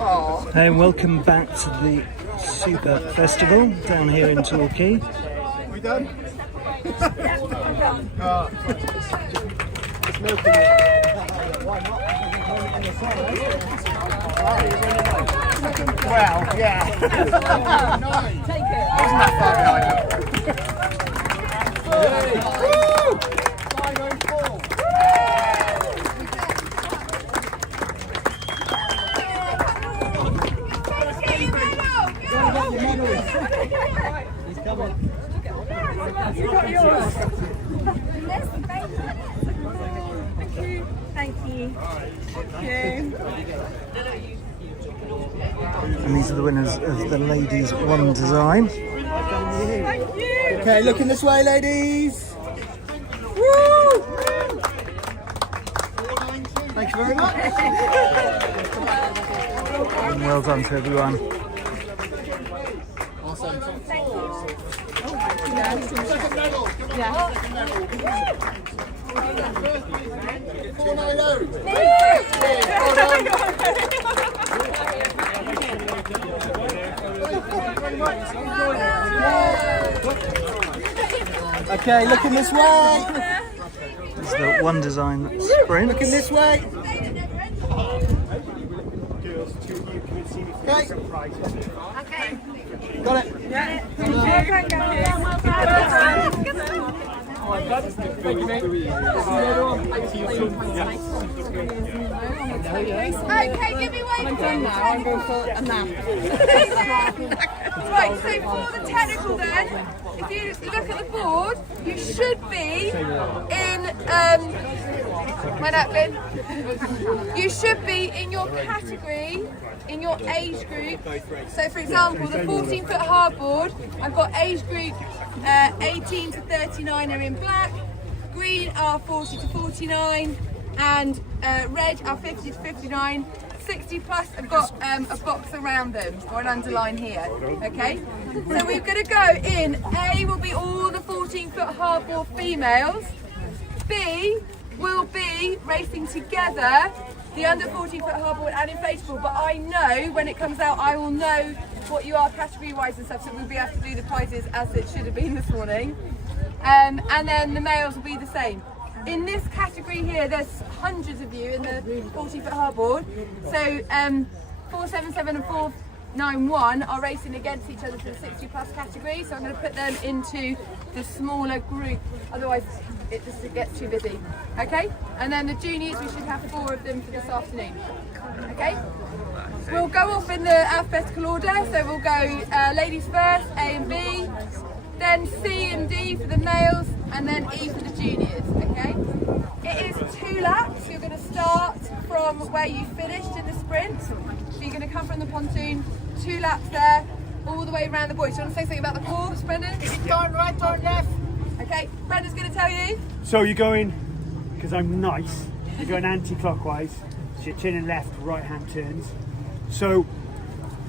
Hey, and welcome back to the Super Festival down here in Torquay. Are we done? Well, yeah. Take it. Wasn't that far behind him? He's coming. You got yours. Thank you. And these are the winners of the Ladies One Design. Thank you. Okay, looking this way, ladies. Woo! Thank you very much. And well done to everyone. Awesome. Thank you. Second medal. Yeah. Second medal. 490. Okay, looking this way. This is the One Design Sprint. Looking this way. Okay. Okay. Got it. Yeah. Okay, give me one. I'm done now. I'm going for a nap. Right, so for the technical then, if you look at the board, you should be in you should be in your category, in your age group. So for example, the 14-foot hardboard, I've got age group 18 to 39 are in black, green are 40 to 49, and red are 50 to 59. 60 plus have got a box around them, or an underline here, okay? So we're going to go in, A will be all the 14-foot hardboard females, B will be racing together, the under 14-foot hardboard and inflatable, but I know when it comes out, I will know what you are category-wise and stuff, so we'll be able to do the prizes as it should have been this morning. And then the males will be the same. In this category here, there's hundreds of you in the 40-foot hardboard. So 477 and 491 are racing against each other for the 60 plus category. So I'm going to put them into the smaller group. Otherwise, it just gets too busy. Okay? And then the juniors, we should have 4 of them for this afternoon. Okay? We'll go off in the alphabetical order. So we'll go ladies first, A and B. Then C and D for the males, and then E for the juniors, okay? It is 2 laps. You're going to start from where you finished in the sprint. So you're going to come from the pontoon, 2 laps there, all the way around the buoy. Do you want to say something about the course, Brendan? Is it turn right, turn left? Okay, Brendan's going to tell you. So you're going, because I'm nice, you're going anti-clockwise, so you're turning left, right-hand turns. So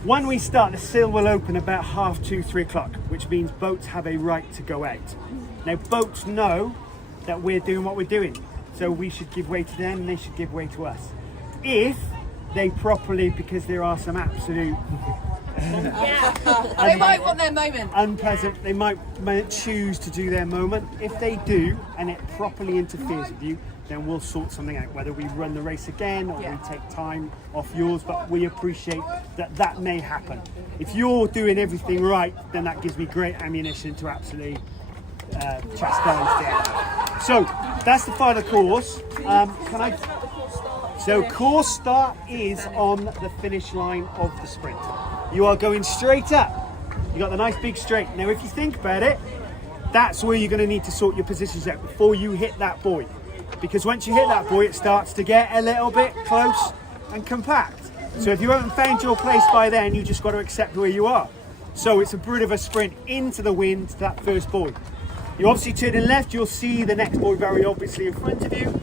when we start, the sail will open about 2:30, 3 o'clock, which means boats have a right to go out. Now boats know that we're doing what we're doing, so we should give way to them and they should give way to us. If they properly, because there are some absolute They might want their moment. unpleasant, they might choose to do their moment. If they do, and it properly interferes with you, then we'll sort something out, whether we run the race again or we take time off yours, but we appreciate that that may happen. If you're doing everything right, then that gives me great ammunition to absolutely chastise them. So that's the final course. So course start is on the finish line of the sprint. You are going straight up. You got the nice big straight. Now if you think about it, that's where you're going to need to sort your positions out before you hit that buoy. Because once you hit that buoy, it starts to get a little bit close and compact. So if you haven't found your place by then, you just got to accept where you are. So it's a bit of a sprint into the wind to that first buoy. You obviously turning left, you'll see the next buoy very obviously in front of you.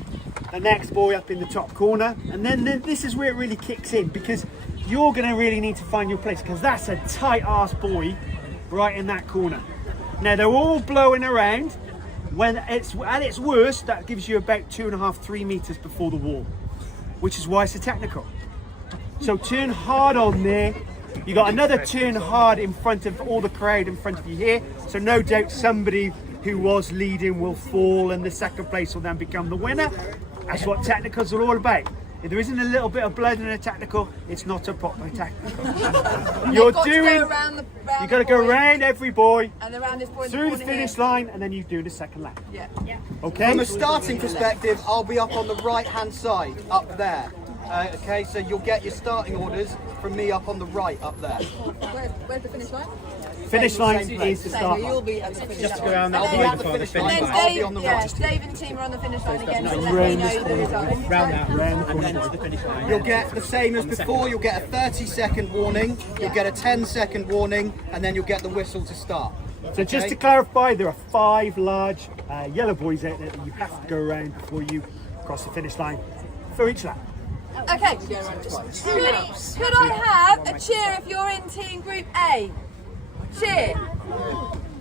The next buoy up in the top corner. And then this is where it really kicks in, because you're going to really need to find your place, because that's a tight ass buoy right in that corner. Now they're all blowing around. When it's at its worst, that gives you about 2.5, 3 meters before the wall, which is why it's a technical. So turn hard on there. You got another turn hard in front of all the crowd in front of you here. So no doubt somebody who was leading will fall and the second place will then become the winner. That's what technicals are all about. If there isn't a little bit of blood in a technical, it's not a proper technical. You're doing. You got to go around every boy, and around this point through the finish line, and then you do the second lap. Yeah. Okay. From a starting perspective, I'll be up on the right-hand side, up there. Okay, so you'll get your starting orders from me up on the right, up there. Where's the finish line? Finish line is the start. You'll be at the finish line. Just to go around that I'll be at the finish line. Then I'll be on the right. Dave and the team are on the finish line again. So let me know the result. round that, and then to the finish line. You'll get the same as before. You'll get a 30-second warning. You'll get a 10-second warning, and then you'll get the whistle to start. So just to clarify, there are 5 large yellow buoys out there that you have to go around before you cross the finish line for each lap. Okay. Could I have a cheer if you're in team group A? Cheer.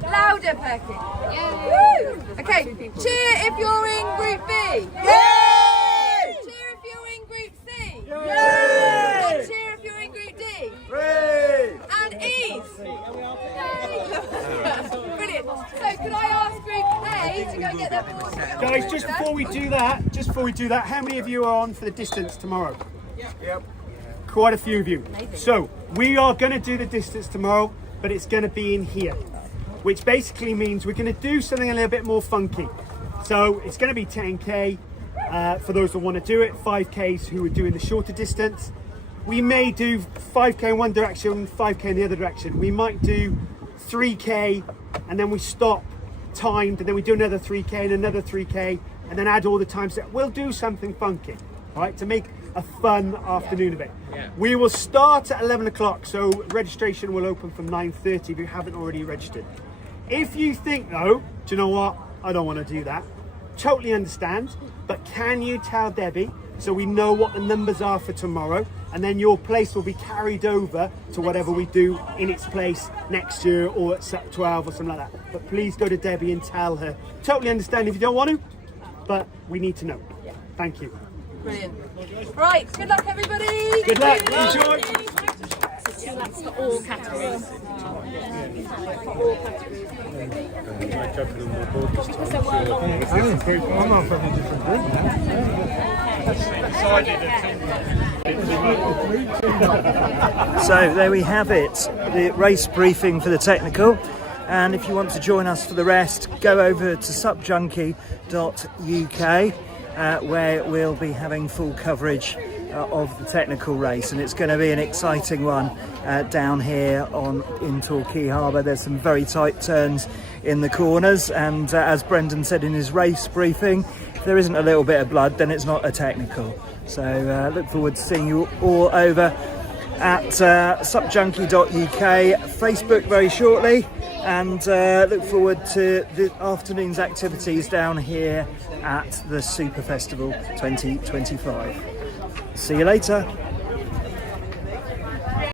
Louder, Perky. Woo! Okay. Cheer if you're in group B. Yay! Cheer if you're in group C. Yay! And cheer if you're in group D. Yay! And E. Brilliant. So could I ask group A to go and get their board? Guys, just before we do that, how many of you are on for the distance tomorrow? Yep. Quite a few of you. So we are going to do the distance tomorrow, but it's going to be in here, which basically means we're going to do something a little bit more funky. So it's going to be 10k for those that want to do it, 5ks who are doing the shorter distance. We may do 5k in one direction, 5k in the other direction. We might do 3k and then we stop timed, and then we do another 3k and another 3k, and then add all the times. We'll do something funky, right, to make a fun afternoon of it. Yeah. We will start at 11 o'clock, so registration will open from 9:30 if you haven't already registered. If you think, though, do you know what, I don't want to do that, totally understand, but can you tell Debbie so we know what the numbers are for tomorrow, and then your place will be carried over to whatever we do in its place next year, or at set 12 or something like that. But please go to Debbie and tell her. Totally understand if you don't want to, but we need to know. Thank you. Brilliant. Right, good luck everybody. Good luck. Enjoy. That's for all categories. I'm off from a different group now. So there we have it, the race briefing for the technical. And if you want to join us for the rest, go over to supjunkie.uk where we'll be having full coverage of the technical race, and it's going to be an exciting one down here in Torquay Harbour. There's some very tight turns in the corners, and as Brendan said in his race briefing, if there isn't a little bit of blood, then it's not a technical. So look forward to seeing you all over at supjunkie.uk, Facebook very shortly, and look forward to the afternoon's activities down here at the Super Festival 2025. See you later.